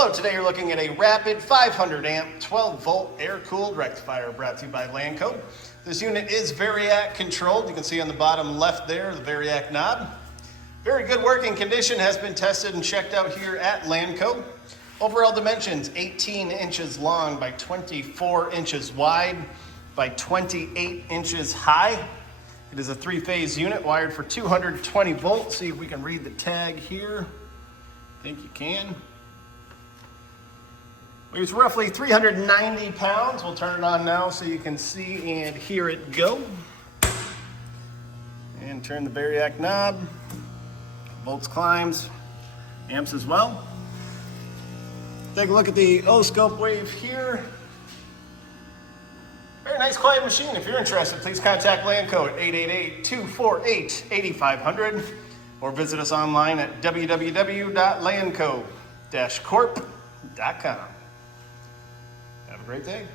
Hello, today you're looking at a rapid 500 amp 12 volt air-cooled rectifier brought to you by Lanco. This unit is variac controlled. You can see on the bottom left there the variac knob. Very good working condition, has been tested and checked out here at Lanco. Overall dimensions 18 inches long by 24 inches wide by 28 inches high. It is a three-phase unit wired for 220 volts. See if we can read the tag here. I think you can. Weighs roughly 390 pounds. We'll turn it on now so you can see and hear it go. And turn the variac knob. Volts, climbs, amps as well. Take a look at the oscilloscope wave here. Very nice quiet machine. If you're interested, please contact Lanco at 888-248-8500 or visit us online at www.lanco-corp.com. Have a great day.